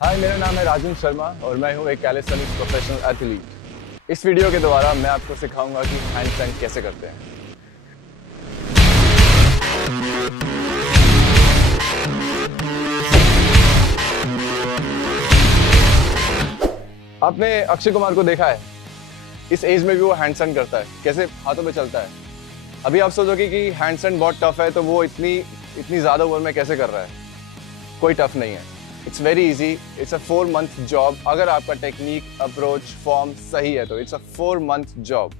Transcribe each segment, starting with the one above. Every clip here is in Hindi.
हाय, मेरा नाम है राजन शर्मा और मैं हूँ एक कैलिस्थेनिक्स प्रोफेशनल एथलीट। इस वीडियो के द्वारा मैं आपको सिखाऊंगा कि हैंडस्टैंड कैसे करते हैं। आपने अक्षय कुमार को देखा है? इस एज में भी वो हैंडस्टैंड करता है, कैसे हाथों पे चलता है। अभी आप सोचोगे कि हैंडस्टैंड बहुत टफ है, तो वो इतनी ज़्यादा उम्र में कैसे कर रहा है। कोई टफ नहीं है, it's very easy. It's a 4 month job. अगर आपका टेक्निक, अप्रोच, फॉर्म सही है तो इट्स अ 4 मंथ जॉब।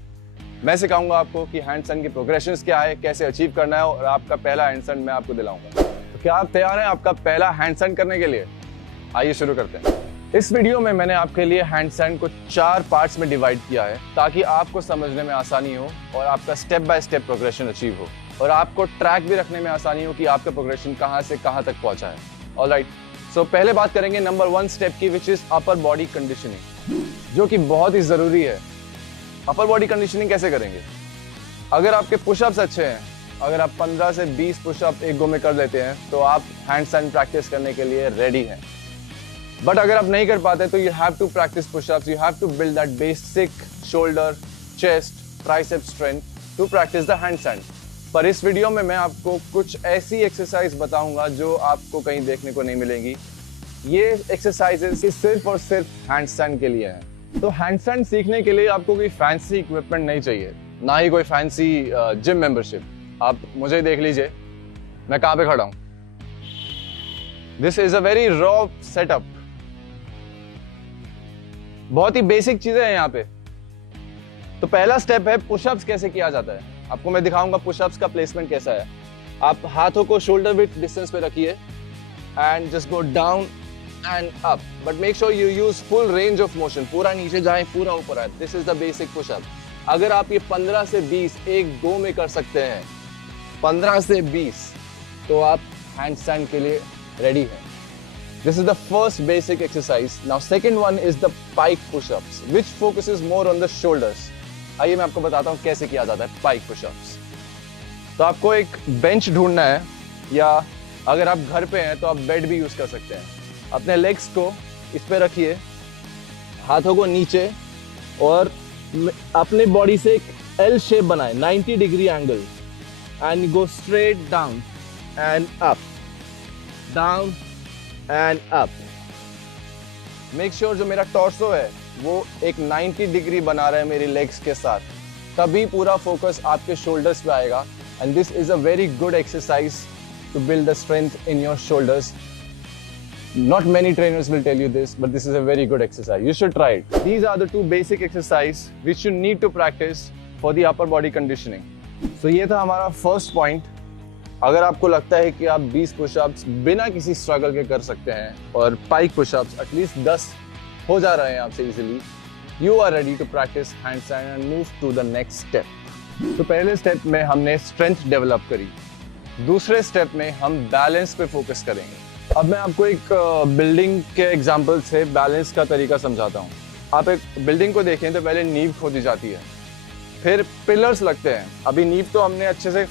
मैं सिखाऊंगा आपको कि हैंडस्टैंड की प्रोग्रेशंस क्या है, कैसे अचीव करना है, और आपका पहला हैंडस्टैंड मैं आपको दिलाऊंगा। तो क्या आप तैयार हैं आपका पहला हैंडस्टैंड करने के लिए? आइए शुरू करते हैं। इस वीडियो में मैंने आपके लिए हैंडस्टैंड को 4 पार्ट्स में डिवाइड किया है, ताकि आपको समझने में आसानी हो और आपका step by step progression achieve हो, और आपको ट्रैक भी रखने में आसानी हो कि आपका प्रोग्रेशन कहां से कहां तक पहुंचा है। ऑलराइट, सो पहले बात करेंगे नंबर 1 स्टेप की, which is upper body conditioning, जो कि बहुत ही जरूरी है। अपर बॉडी कंडीशनिंग कैसे करेंगे? अगर आपके पुशअप्स अच्छे हैं, अगर आप 15 से 20 पुशअप एक गो में कर लेते हैं, तो आप हैंडस्टैंड प्रैक्टिस करने के लिए रेडी हैं। बट अगर आप नहीं कर पाते तो you have to practice pushups, you have to build that basic shoulder, chest, tricep strength to practice the handstand. पर इस वीडियो में मैं आपको कुछ ऐसी एक्सरसाइज बताऊंगा जो आपको कहीं देखने को नहीं मिलेंगी। ये एक्सरसाइजेस सिर्फ और सिर्फ हैंडस्टैंड के लिए हैं। तो हैंडस्टैंड सीखने के लिए आपको कोई फैंसी इक्विपमेंट नहीं चाहिए, ना ही कोई फैंसी जिम मेंबरशिप। आप मुझे देख लीजिए, मैं कहां पे खड़ा हूं। This is a very raw setup. बहुत ही बेसिक चीजें हैं यहाँ पे। तो पहला स्टेप है पुशअप्स कैसे किया जाता है। आपको मैं दिखाऊंगा पुशअप्स का प्लेसमेंट कैसा है। आप हाथों को शोल्डर विड्थ डिस्टेंस पे रखिए and just go down and up, but make sure you use full range of motion. पूरा नीचे जाए, पूरा ऊपर आए। This is the basic pushup. अगर आप ये 15 से 20 एक गो में कर सकते हैं, 15 से 20, तो आप हैंडस्टैंड के लिए रेडी हैं। This is the first basic exercise. Now second one is the pike push-ups, which focuses more on the shoulders. आइए मैं आपको बताता हूँ कैसे किया जाता है pike push-ups. तो आपको एक बेंच ढूंढना है, या अगर आप घर पे हैं तो आप बेड भी यूज कर सकते हैं। अपने लेग्स को इस पे रखिए, हाथों को नीचे, और अपने बॉडी से एक एल शेप बनाए, 90 degree angle, and go straight down and up, down and up. Make sure जो मेरा टॉर्सो है वो एक 90 डिग्री बना रहा है मेरी लेग्स के साथ, तभी पूरा फोकस आपके शोल्डर्स पे आएगा। And this is a very good exercise to build the strength in your shoulders. Not many trainers will tell you this, but this is a very good exercise. You should try it. These are the 2 basic exercises which you need to practice for the upper body conditioning. So ये था हमारा फर्स्ट पॉइंट। अगर आपको लगता है कि आप 20 पुशअप्स बिना किसी स्ट्रगल के कर सकते हैं, और पाइक पुशअप्स एटलीस्ट 10 हो जा रहे हैं आपसे easily, you are ready to practice handstand and move to the next step. तो पहले स्टेप में हमने स्ट्रेंथ डेवलप करी, दूसरे स्टेप में हम बैलेंस पे फोकस करेंगे। अब मैं आपको एक बिल्डिंग के एग्जाम्पल से बैलेंस का तरीका समझाता हूँ। आप एक बिल्डिंग को देखें तो पहले नींव खोदी जाती है, फिर पिलर्स लगते हैं। अभी नींव तो हमने अच्छे से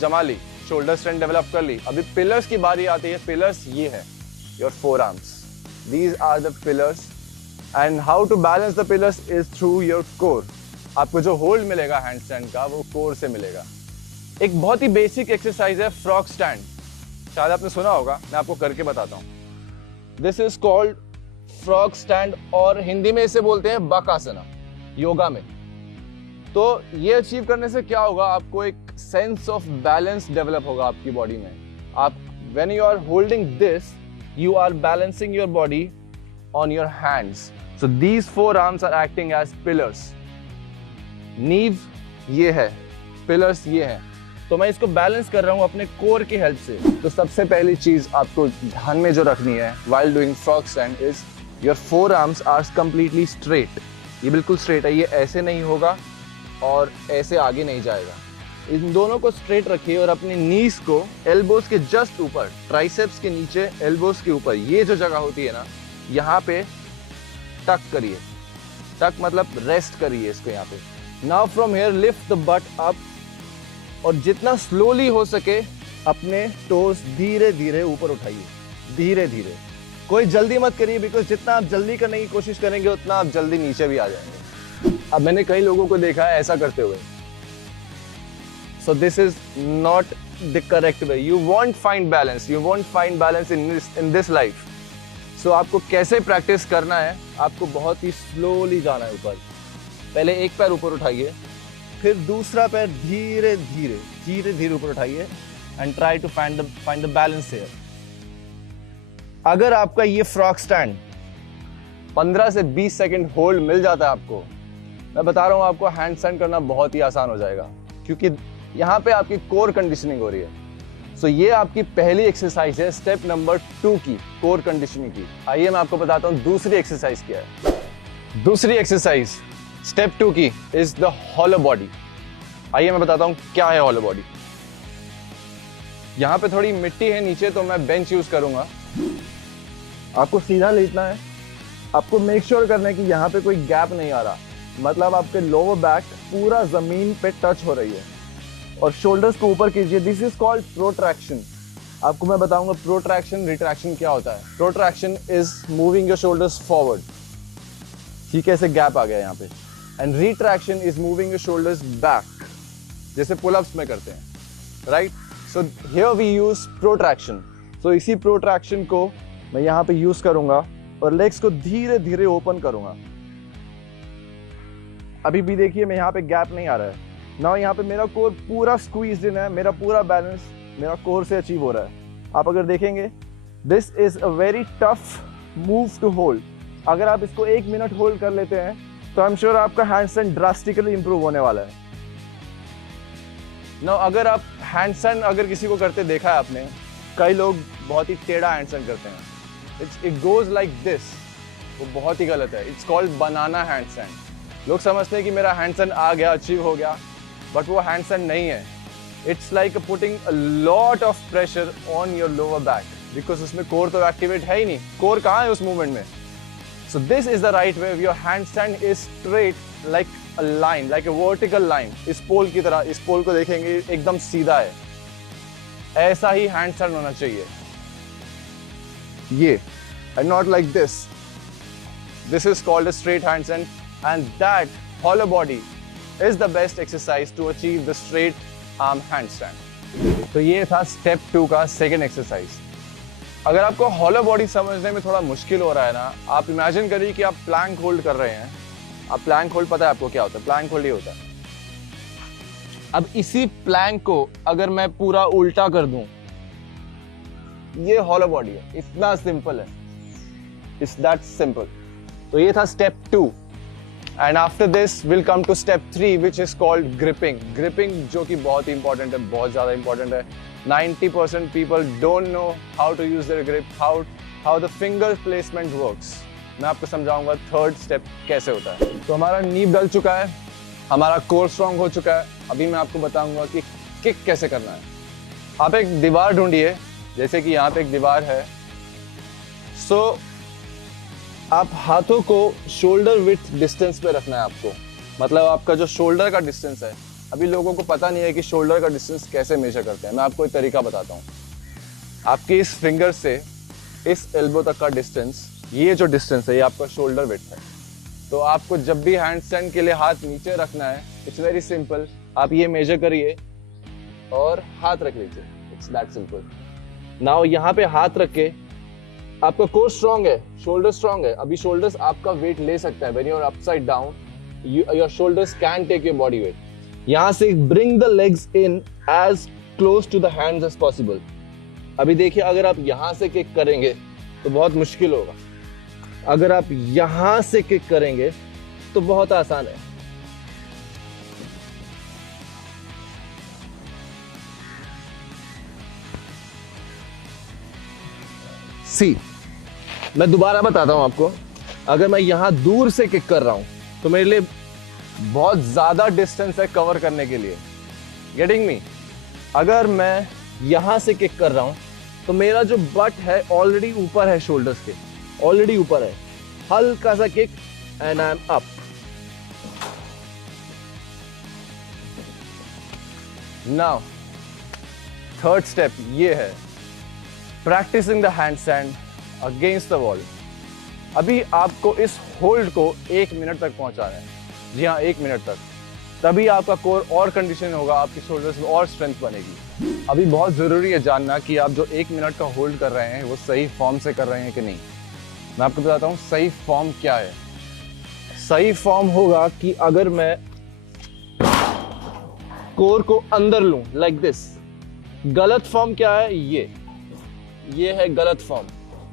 जमा ली, शोल्डर स्ट्रेंथ डेवलप कर ली। अभी पिलर्स की बारी आती है। पिलर्स ये है, your forearms, these are the pillars, and how to balance the pillars is through your core. आपको जो होल्ड मिलेगा हैंडस्टैंड का, वो कोर से मिलेगा। एक बहुत ही बेसिक एक्सरसाइज है फ्रॉग स्टैंड, शायद आपने सुना होगा, मैं आपको करके बताता हूं। This is called frog stand, और हिंदी में इसे बोलते हैं बकासना योगा में। तो ये अचीव करने से क्या होगा, आपको एक सेंस ऑफ बैलेंस डेवलप होगा आपकी बॉडी में। आप when you are holding this, you are balancing your body on your hands. So these 4 arms are acting as pillars. नीव ये है, पिलर्स ये हैं। तो मैं इसको बैलेंस कर रहा हूं अपने कोर की हेल्प से। तो सबसे पहली चीज आपको ध्यान में जो रखनी है while doing frog stand is your 4 arms are completely straight. ये बिल्कुल स्ट्रेट है, ये ऐसे नहीं होगा और ऐसे आगे नहीं जाएगा। इन दोनों को स्ट्रेट रखिए और अपने नीज को एल्बोज के जस्ट ऊपर, ट्राइसेप्स के नीचे, एल्बोज के ऊपर, ये जो जगह होती है ना, यहाँ पे टक करिए। टक मतलब रेस्ट करिए इसको यहाँ पे। Now from here lift the but up, और जितना स्लोली हो सके अपने टोस धीरे धीरे ऊपर उठाइए, धीरे धीरे। कोई जल्दी मत करिए, बिकॉज जितना आप जल्दी करने की कोशिश करेंगे उतना आप जल्दी नीचे भी आ जाएंगे। अब मैंने कई लोगों को देखा है ऐसा करते हुए, so this is not the correct way. You won't find balance, you won't find balance in this life. So आपको कैसे प्रैक्टिस करना है, आपको बहुत ही स्लोली जाना है ऊपर। पहले एक पैर ऊपर उठाइए, फिर दूसरा पैर धीरे धीरे धीरे धीरे ऊपर उठाइए and try to find the balance here. अगर आपका ये फ्रॉग स्टैंड 15 से 20 सेकंड होल्ड मिल जाता है आपको, मैं बता रहा हूं आपको हैंड स्टैंड करना बहुत ही आसान हो जाएगा, क्योंकि यहां पे आपकी कोर कंडीशनिंग हो रही है। सो ये आपकी पहली एक्सरसाइज है स्टेप नंबर 2 की, कोर कंडीशनिंग की। आइए मैं आपको बताता हूं दूसरी एक्सरसाइज क्या है। दूसरी एक्सरसाइज स्टेप 2 की इज द हॉलो बॉडी। आइए मैं बताता हूं क्या है हॉलो बॉडी। यहां पे थोड़ी मिट्टी है नीचे, तो मैं बेंच यूज करूंगा। आपको सीधा लेटना है, आपको मेक श्योर करना है कि यहाँ पे कोई गैप नहीं आ रहा, मतलब आपके लोअर बैक पूरा जमीन पे टच हो रही है, और शोल्डर्स को ऊपर कीजिए। This is called protraction. आपको मैं बताऊंगा प्रोट्रैक्शन रिट्रैक्शन क्या होता है। Protraction is moving your shoulders forward, ठीक है, ऐसे गैप आ गया यहाँ पे। And retraction is moving your shoulders back, जैसे पुलअप्स में करते हैं, right. So here we use protraction. So इसी प्रोट्रैक्शन को मैं यहाँ पे यूज करूंगा और लेग्स को धीरे धीरे ओपन करूंगा। अभी भी देखिए मैं यहाँ पे गैप नहीं आ रहा है ना, यहाँ पे मेरा कोर पूरा स्क्वीज्ड इन है, मेरा पूरा बैलेंस मेरा कोर से अचीव हो रहा है। आप अगर देखेंगे, this is a very tough move to hold. अगर आप इसको 1 मिनट होल्ड कर लेते हैं तो आई एम श्योर आपका हैंडस्टैंड ड्रास्टिकली इंप्रूव होने वाला है। ना अगर आप हैंडस्टैंड अगर किसी को करते देखा है आपने, कई लोग बहुत ही टेढ़ा हैंडस्टैंड करते हैं, इट गोज लाइक दिस, वो बहुत ही गलत है। It's called banana handstand. लोग समझते हैं कि मेरा हैंडस्टैंड आ गया, अचीव हो गया, बट वो हैंडस्टैंड नहीं है। It's like putting a lot of pressure on your lower back, because उसमें कोर तो एक्टिवेट है ही नहीं। कोर कहाँ है उस मूवमेंट में? सो this is the right way. Your handstand is straight like a line, like a vertical line, इस पोल की तरह। इस पोल को देखेंगे एकदम सीधा है, ऐसा ही हैंडस्टैंड होना चाहिए, ये, and not like this. This is called a straight handstand, and that hollow body is the best exercise to achieve the straight arm handstand. तो ये था स्टेप 2 का सेकेंड एक्सरसाइज। अगर आपको हॉलो बॉडी समझने में थोड़ा मुश्किल हो रहा है ना, आप इमेजिन करिए कि आप प्लैंक होल्ड कर रहे हैं। आप प्लैंक होल्ड, पता है आपको क्या होता है? प्लैंक होल्ड ये होता है। अब इसी प्लैंक को अगर मैं पूरा उल्टा कर दूं, ये हॉलो बॉडी है। इतना सिंपल है, इट्स दैट सिंपल। तो ये था step 2, and after this will come to step 3, which is called gripping. Gripping जो कि बहुत इंपॉर्टेंट है, बहुत ज्यादा इंपॉर्टेंट है। 90% people don't know how to use their grip, how the finger placement works. मैं आपको समझाऊंगा थर्ड स्टेप कैसे होता है। तो हमारा नी डल चुका है, हमारा कोर स्ट्रॉन्ग हो चुका है। अभी मैं आपको बताऊंगा कि किक कैसे करना है। आप एक दीवार ढूंढिए, जैसे कि यहाँ पे एक दीवार है। सो आप हाथों को शोल्डर विड्थ डिस्टेंस पे रखना है आपको, मतलब आपका जो शोल्डर का डिस्टेंस है। अभी लोगों को पता नहीं है कि शोल्डर का डिस्टेंस कैसे मेजर करते हैं। मैं आपको एक तरीका बताता हूँ। आपके इस फिंगर से इस एल्बो तक का डिस्टेंस, ये जो डिस्टेंस है, ये आपका शोल्डर विड्थ है। तो आपको जब भी हैंड स्टैंड के लिए हाथ नीचे रखना है, इट्स वेरी सिंपल। आप ये मेजर करिए और हाथ रख लीजिए, इट्स दैट सिंपल। नाउ यहाँ पे हाथ रख के, आपका कोर स्ट्रॉन्ग है, शोल्डर स्ट्रॉन्ग है। अभी शोल्डर्स आपका वेट ले सकता है। When you are upside down, your shoulders can take your body weight. यहाँ से bring the legs in as close to the hands as possible. अभी देखिए, अगर आप यहाँ से किक करेंगे तो बहुत मुश्किल होगा, अगर आप यहाँ से किक करेंगे तो बहुत आसान है। सी, मैं दोबारा बताता हूं आपको। अगर मैं यहां दूर से किक कर रहा हूं तो मेरे लिए बहुत ज्यादा डिस्टेंस है कवर करने के लिए। Getting me? अगर मैं यहां से किक कर रहा हूं तो मेरा जो बट है ऑलरेडी ऊपर है, शोल्डर्स के ऑलरेडी ऊपर है। हल्का सा kick and I am up. Now third step ये है, practicing the handstand against the wall. अभी आपको इस होल्ड को 1 मिनट तक पहुंचाना है। जी हाँ, 1 मिनट तक। तभी आपका कोर और कंडीशन होगा, आपकी शोल्डर्स में और स्ट्रेंथ बनेगी। अभी बहुत ज़रूरी है जानना कि आप जो 1 मिनट का होल्ड कर रहे हैं वो सही फॉर्म से कर रहे हैं कि नहीं। मैं आपको बताता हूँ सही फॉर्म क्या है। सही फॉर्म होगा कि अगर मैं कोर को अंदर लूं लाइक दिस। गलत फॉर्म क्या है? ये है गलत फॉर्म।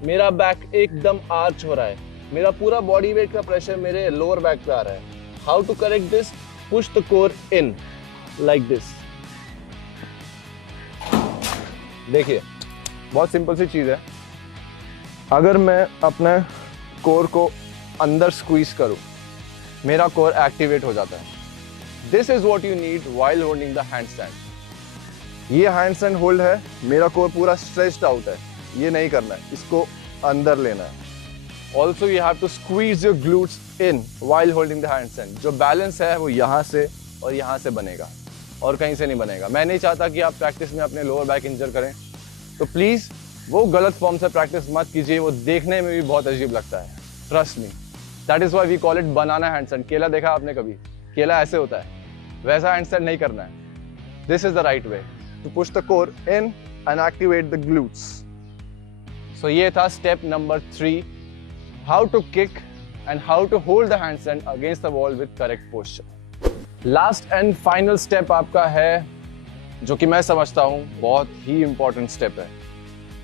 मेरा बैक एकदम आर्च हो रहा है, मेरा पूरा बॉडी वेट का प्रेशर मेरे लोअर बैक पे आ रहा है। How to correct this? Push the core in like this. देखिए, बहुत सिंपल सी चीज है। अगर मैं अपने कोर को अंदर स्क्वीज करूं, मेरा कोर एक्टिवेट हो जाता है। This is what you need while holding the handstand. ये हैंडस्टैंड होल्ड है, मेरा कोर पूरा स्ट्रेच्ड आउट है। ये नहीं करना है, इसको अंदर लेना है। Also you have to squeeze your glutes in while holding the handstand. जो बैलेंस है वो यहाँ से और यहाँ से बनेगा और कहीं से नहीं बनेगा। मैं नहीं चाहता कि आप प्रैक्टिस में अपने लोअर बैक इंजर करें, तो प्लीज वो गलत फॉर्म से प्रैक्टिस मत कीजिए। वो देखने में भी बहुत अजीब लगता है। Trust me, that is why we call it banana handstand. केला देखा आपने कभी? केला ऐसे होता है, वैसा हैंडस्टैंड नहीं करना है। This is the right way to push the core in and activate the glutes. So ये था step number 3, how to kick and how to hold the handstand against the wall with correct posture. Last and final step आपका है, जो कि मैं समझता हूं बहुत ही इंपॉर्टेंट स्टेप है,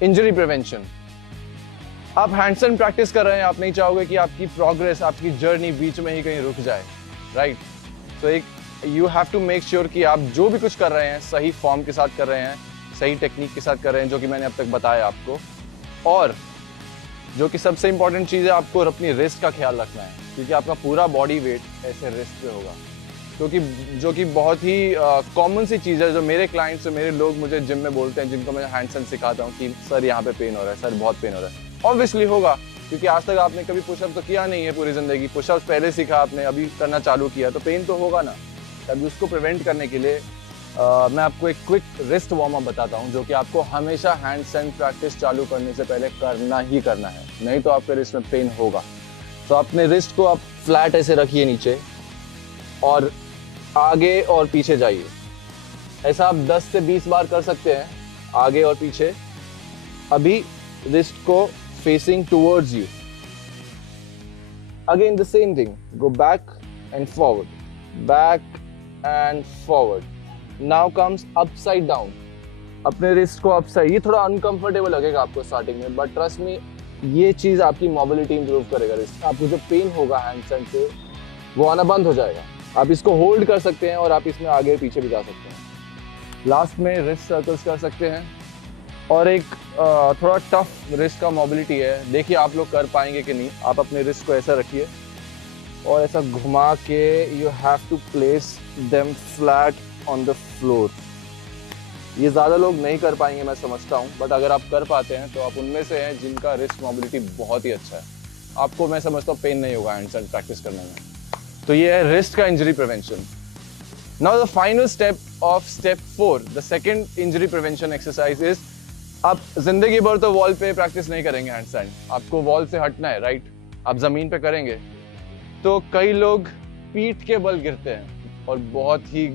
इंजरी प्रिवेंशन। आप हैंडस्टैंड प्रैक्टिस कर रहे हैं, आप नहीं चाहोगे कि आपकी प्रोग्रेस, आपकी जर्नी बीच में ही कहीं रुक जाए, राइट? सो एक you have to make sure कि आप जो भी कुछ कर रहे हैं सही फॉर्म के साथ कर रहे हैं, सही टेक्निक के साथ कर रहे हैं, जो कि मैंने अब तक बताया आपको। और जो कि सबसे इंपॉर्टेंट चीज़ है, आपको अपनी रिस्ट का ख्याल रखना है, क्योंकि आपका पूरा बॉडी वेट ऐसे रिस्ट पे होगा। क्योंकि जो कि बहुत ही कॉमन सी चीज़ है, जो मेरे क्लाइंट्स से मेरे लोग मुझे जिम में बोलते हैं, जिनको मैं हैंडस्टैंड सिखाता हूँ कि सर यहाँ पे पेन हो रहा है, सर बहुत पेन हो रहा है। ऑब्वियसली होगा, क्योंकि आज तक आपने कभी पुशअप तो किया नहीं है पूरी जिंदगी। पुशअप पहले सीखा आपने, अभी करना चालू किया, तो पेन तो होगा ना। तब उसको प्रिवेंट करने के लिए मैं आपको एक क्विक रिस्ट वार्म अप बताता हूँ, जो कि आपको हमेशा हैंडस्टैंड प्रैक्टिस चालू करने से पहले करना ही करना है, नहीं तो आपके रिस्ट में पेन होगा। तो अपने रिस्ट को आप फ्लैट ऐसे रखिए नीचे और आगे और पीछे जाइए। ऐसा आप 10 से 20 बार कर सकते हैं, आगे और पीछे। अभी रिस्ट को facing towards you. Again the same thing, go back and forward, back and forward. Now comes upside down. अपने रिस्ट को अपसाइड, ये थोड़ा अनकंफर्टेबल लगेगा आपको स्टार्टिंग में, बट ट्रस्ट मी, ये चीज आपकी मोबिलिटी इंप्रूव करेगा। रिस्ट, आपको जो पेन होगा हैंडस्टैंड से वो आना बंद हो जाएगा। आप इसको होल्ड कर सकते हैं और आप इसमें आगे पीछे भी जा सकते हैं। लास्ट में रिस्ट सर्कल्स कर सकते हैं। और एक थोड़ा टफ रिस्ट का मोबिलिटी है, देखिए आप लोग कर पाएंगे कि नहीं। आप अपने रिस्ट को ऐसा रखिए और ऐसा घुमा के you have to place them flat on the floor. ये ज़्यादा लोग नहीं कर पाएंगे मैं समझता हूँ, बट अगर आप कर पाते हैं तो आप उनमें से हैं जिनका रिस्ट मोबिलिटी बहुत ही अच्छा है। आपको मैं समझता हूँ पेन नहीं होगा हैंडस्टैंड प्रैक्टिस करने में। तो ये है रिस्ट का injury prevention. Now the final step of step 4, the second injury prevention exercise is, आप जिंदगी भर तो वॉल पे प्रैक्टिस नहीं करेंगे हैंडस्टैंड, आपको वॉल से हटना है, राइट? आप जमीन पे करेंगे। तो कई लोग पीठ के बल गिरते हैं और बहुत ही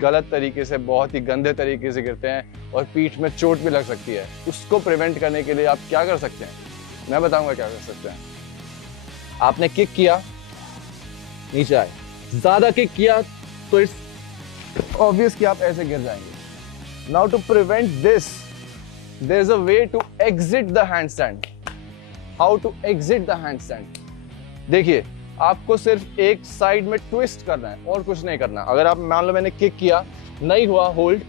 गलत तरीके से, बहुत ही गंदे तरीके से गिरते हैं और पीठ में चोट भी लग सकती है। उसको प्रिवेंट करने के लिए आप क्या कर सकते हैं, मैं बताऊंगा क्या कर सकते हैं। आपने किक किया, नीचे आए, ज्यादा किक किया तो इट्स ऑब्वियस कि आप ऐसे गिर जाएंगे। Now to prevent this, there is a way to exit the handstand. How to exit the handstand? देखिए, आपको सिर्फ एक साइड में ट्विस्ट करना है और कुछ नहीं करना। अगर आप मान लो मैंने किक किया, नहीं हुआ होल्ड,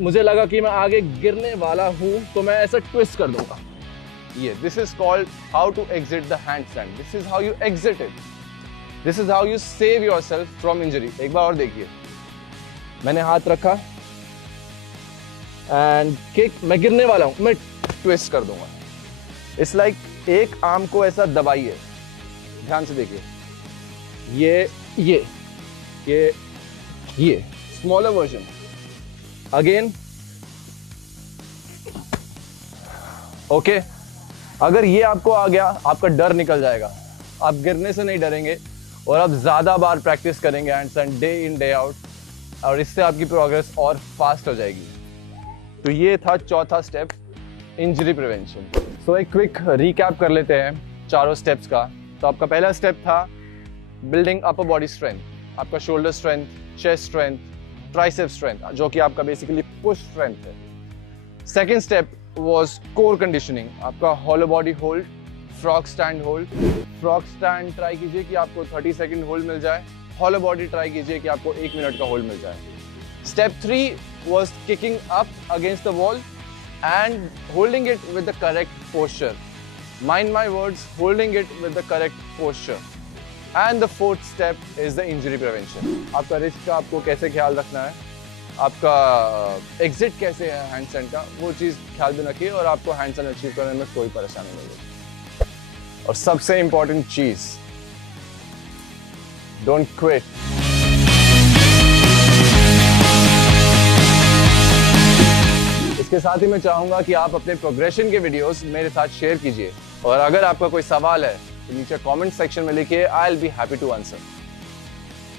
मुझे लगा कि मैं आगे गिरने वाला हूं, तो मैं ऐसा ट्विस्ट कर दूंगा। ये this is called how to exit the handstand. This is how you exit it, this is how you save yourself from injury. एक बार और देखिए, मैंने हाथ रखा एंड किक, मैं गिरने वाला हूं, मैं ट्विस्ट कर दूंगा। इट्स लाइक एक आर्म को ऐसा दबाइए, ध्यान से देखिए, ये स्मॉलर वर्जन। Again, okay. अगर ये आपको आ गया, आपका डर निकल जाएगा, आप गिरने से नहीं डरेंगे और आप ज़्यादा बार प्रैक्टिस करेंगे handstand day in day out, और इससे आपकी प्रोग्रेस और फास्ट हो जाएगी। तो ये था चौथा स्टेप, इंजरी प्रिवेंशन। सो एक क्विक रिकैप कर लेते हैं चारों स्टेप्स का। तो आपका पहला स्टेप था बिल्डिंग अपर बॉडी स्ट्रेंथ, आपका shoulder strength, chest strength, tricep strength, जो कि आपका बेसिकली पुश स्ट्रेंथ है। Second step was core conditioning, आपका hollow body hold, frog stand hold. Frog stand try कीजिए कि आपको 30 सेकंड होल्ड मिल जाए, हॉलो बॉडी ट्राई कीजिए कि आपको 1 मिनट का होल्ड मिल जाए। Step 3 was kicking up against the wall and holding it with the correct posture. Mind my words, holding it with the correct posture. And the fourth step is the injury prevention. आपका रिस्क का आपको कैसे ख्याल रखना है, आपका एग्जिट कैसे है हैंडस्टैंड का, वो चीज़ ख्याल में रखिए और आपको हैंडस्टैंड अचीव करने में कोई परेशानी नहीं होगी। और सबसे इंपॉर्टेंट चीज़, डोंट क्विट। इसके साथ ही मैं चाहूंगा कि आप अपने प्रोग्रेशन के वीडियोस मेरे साथ शेयर कीजिए, और अगर आपका कोई सवाल है तो नीचे कमेंट सेक्शन में लिखिए, I will be happy to answer.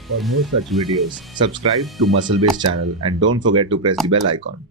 For more such videos, subscribe to Muscle Base channel and don't forget to press the bell icon.